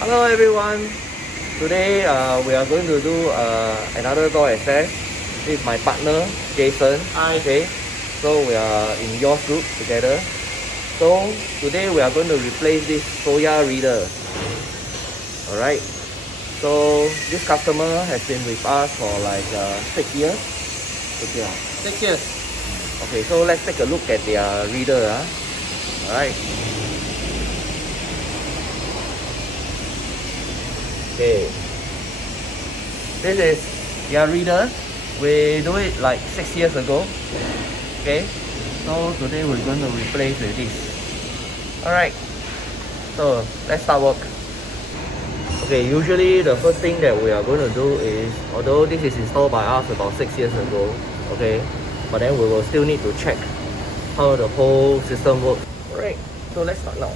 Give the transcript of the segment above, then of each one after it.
Hello everyone. Today we are going to do another door access. This is my partner Jason. Hi. Okay, so we are in Yours Group together. So today we are going to replace this SOYAL reader. Alright. So this customer has been with us for like 6 years. 6 years. 6 years. Okay, so let's take a look at their reader. Alright. Okay, this is your reader. We do it like 6 years ago. Okay, so today we're going to replace with this. Alright, so let's start work. Okay, usually the first thing that we are going to do is, although this is installed by us about 6 years ago, okay, but then we will still need to check how the whole system works. Alright, so let's start now.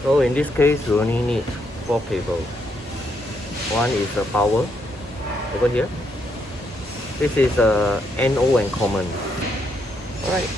So in this case, we only need 4 cables. One is the power over here. This is NO and common. Alright.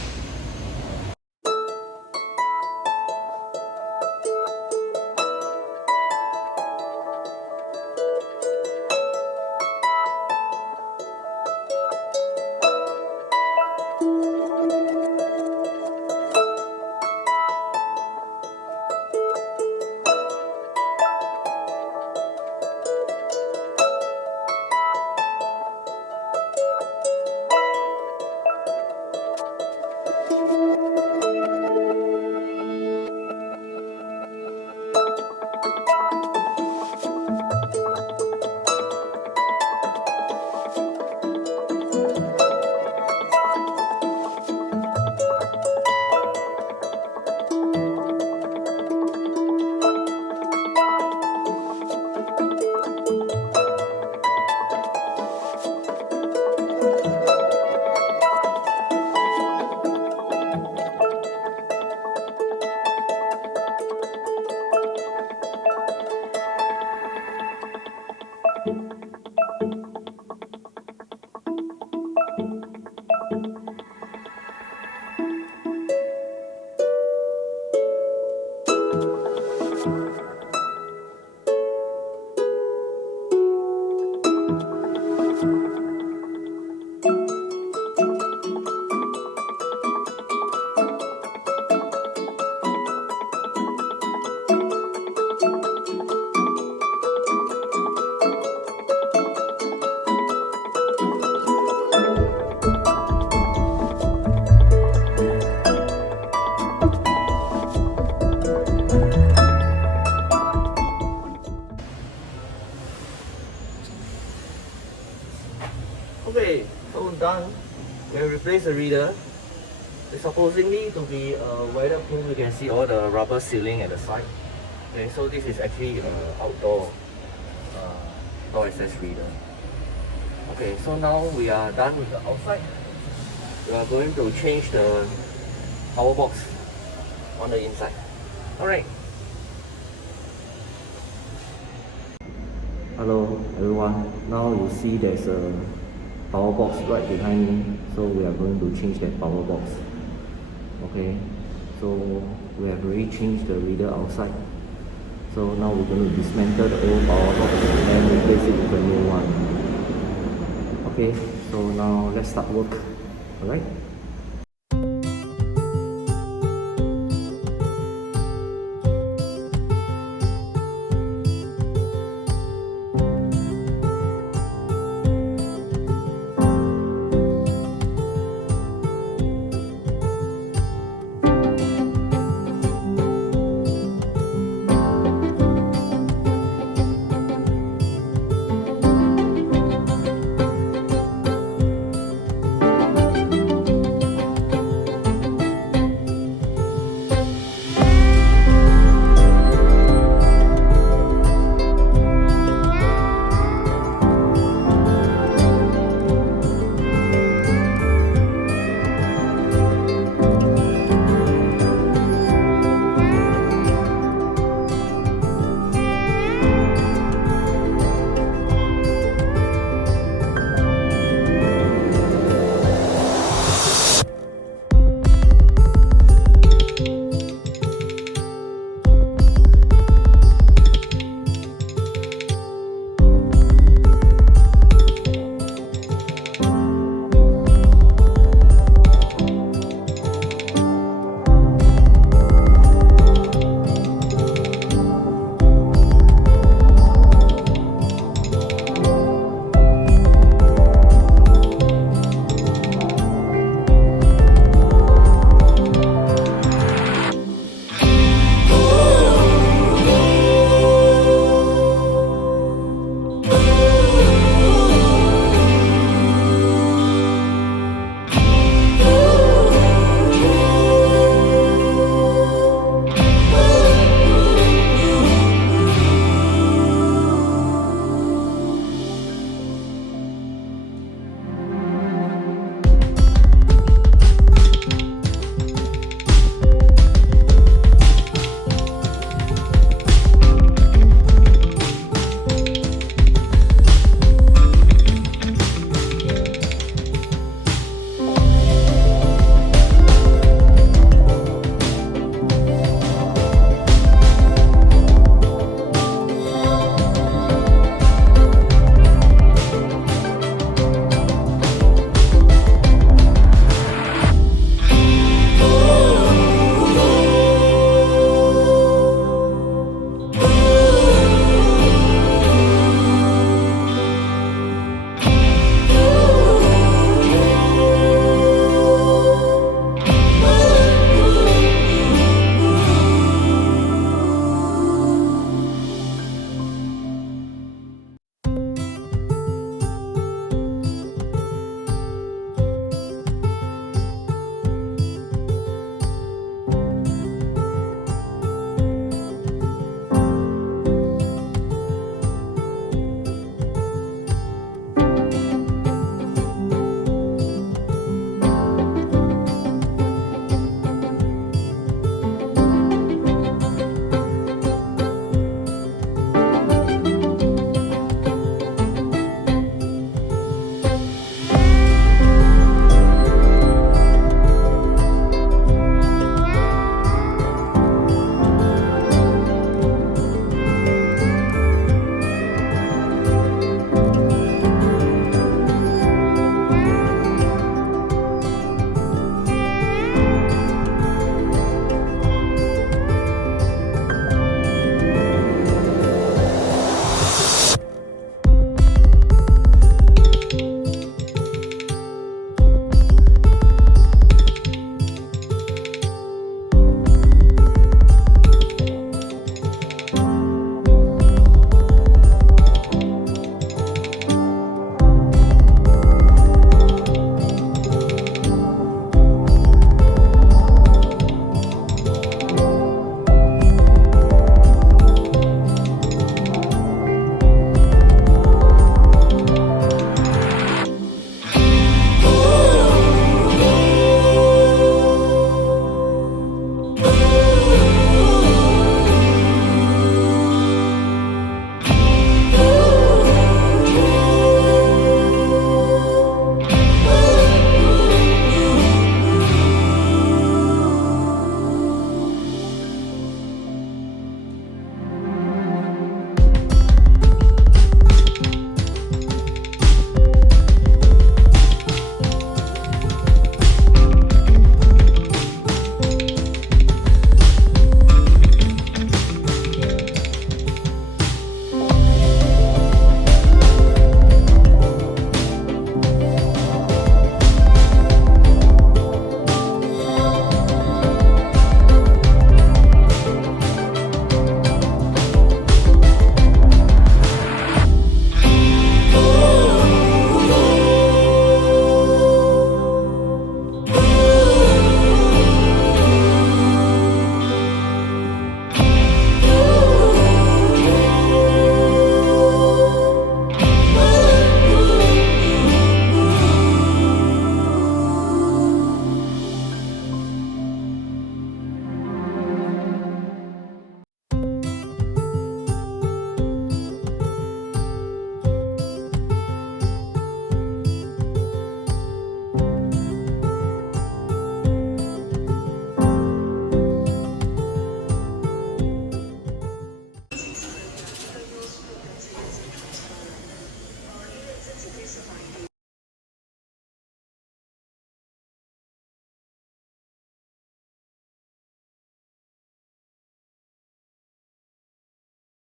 Okay, so done. We replaced the reader. It's supposedly to be weatherproof. You can see all the rubber sealing at the side. Okay, so this is actually an outdoor door access reader. Okay, so now we are done with the outside. We are going to change the power box on the inside. Alright. Hello everyone. Now you see there's a power box right behind me, so we are going to change that power box. Okay, so we have already changed the reader outside. So now we're going to dismantle the old power box and replace it with a new one. Okay, so now let's start work. Alright.